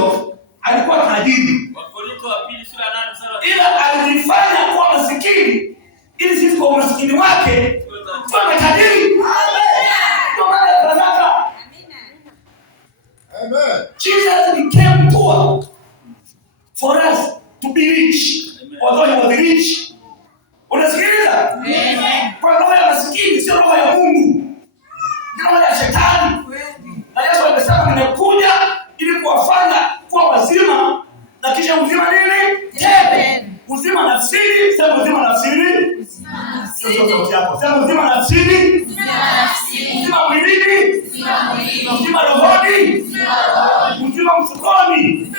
Kristo alikuwa tajiri. Wakorintho wa pili sura ya 8 mstari wa 9. Ila alijifanya kuwa maskini ili sisi kwa umaskini wake tuwe tajiri. Amen. Jesus became poor for us to be rich. Although he was rich. Unasikiliza? Amen. Kwa roho ya maskini sio roho ya Mungu. Ni roho ya shetani. Na Yesu alisema nimekuja ili kuwafanya kuwa wazima na kisha uzima nini? Tele. Uzima nafsini, sema uzima nafsini. Sio sauti yako. Sema uzima nafsini. Uzima mwilini. Uzima rohoni. Uzima mfukoni.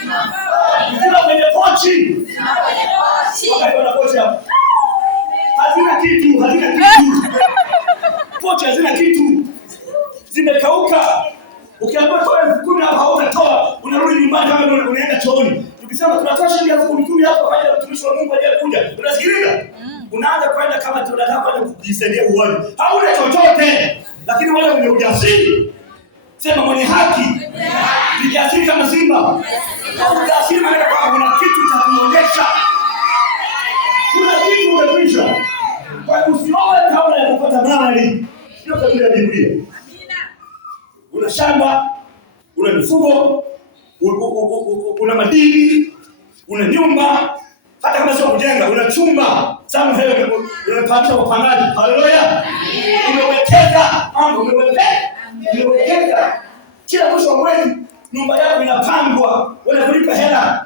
Uzima kwenye pochi. Wakati wana pochi hapo. Hazina kitu. Pochi hazina kitu. Zimekauka. Ukiambiwa toa 10,000 hapa hautatoa, unarudi nyumbani kama unaenda chooni. Tukisema tunatoa shilingi 10,000 hapa kwa ajili ya mtumishi wa Mungu aliyekuja. Unasikiliza? Unaanza kwenda kama tunataka kwenda kujisaidia uwani. Hauna chochote. Lakini wale wenye ujasiri, sema mwenye haki. Ujasiri kama simba. Ujasiri maana kwamba kuna kitu cha kuonyesha. Kuna kitu umekwisha. Kwa usioe kabla ya kupata mali. Sio kabla ya Biblia. Una shamba, una mifugo, una madini, una nyumba, hata kama sio kujenga, una chumba. Samu hayo unapata upangaji. Haleluya. Umewekeza, umewekeza. Kila mwisho wa mwezi nyumba yako inapangwa, wanakulipa hela.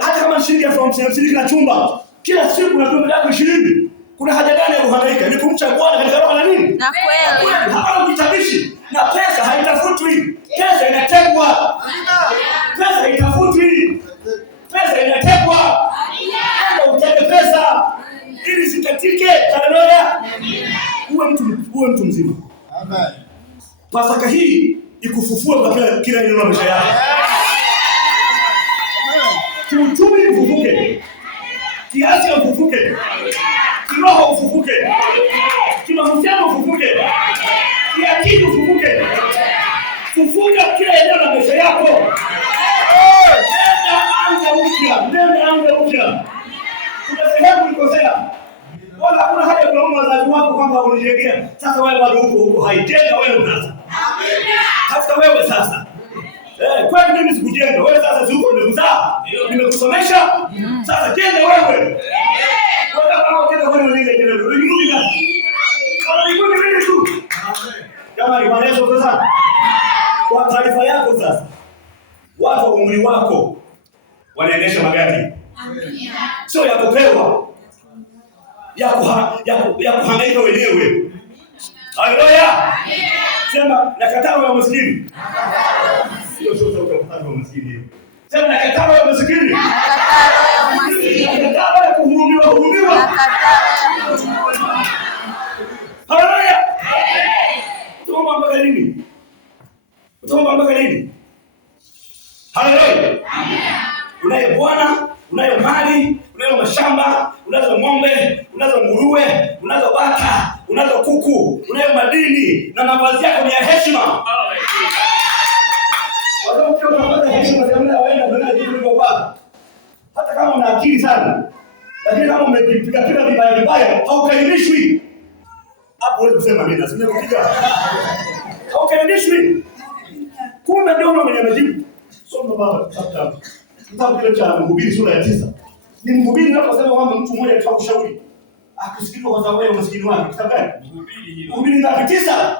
Hata kama shilingi 50 na chumba, kila siku unatumia yako 20. Kuna haja gani ya kuhangaika? Ni kumcha Bwana katika roho na nini? Na kweli. Hapana kujitabishi. Na pesa haitafutwi. Pesa inategwa. Pesa haitafutwi. Pesa inategwa. Ndio utege pesa ili sikatike. Haleluya. Uwe mtu mzima. Amen. Pasaka hii ikufufue kwa kila eneo la maisha yako. Kiuchumi ufufuke. Kiafya ufufuke. Kiroho ufufuke. Kimahusiano ufufuke. Kiakili ufufuke. Fufuka kila eneo la maisha yako. Nenda anza upya. Kuna sehemu ulikosea. Wala hakuna haja ya kulaumu wazazi wako kwamba ulijengea. Sasa wewe bado uko haijenga wewe sasa. Amina. Hata wewe sasa. Kwani mimi sikujenga. Wewe sasa si uko nimekuzaa. Nimekusomesha. Sasa jenga wewe. Wewe kama unataka wewe ndio jenga. Unirudi gani? Unirudi mimi tu. Kama ni maelezo sasa. Kwa taarifa yako sasa. Watu wa umri wako wanaendesha magari. Amina. Sio ya kupewa. Ya kuhangaika wenyewe. Haleluya. Sema nakataa wewe maskini. Sio sauti ya maskini. Sema nakataa wewe maskini. Nakataa wewe kuhurumiwa. Haleluya. Tuomba mpaka lini? Haleluya. Unaye Bwana, unayo mali, unayo mashamba, unazo ng'ombe, unazo nguruwe, unazo bata, unazo kuku, unayo madini na mavazi yako ni ya heshima. Wazao pia unapata heshima sana waenda bila jibu kwa. Hata kama una akili sana, lakini kama umepiga vibaya haukalimishwi. Hapo wewe kusema mimi nasema kupiga. Haukalimishwi. Kumbe ndio mwenye majibu. Soma baba chapter. Kitabu kile cha Mhubiri sura ya 9. Ni Mhubiri anaposema kwamba mtu mmoja alitoa ushauri. Akasikiliza kwa sababu ya umaskini wake. Kitabu gani? Mhubiri ngapi? 9.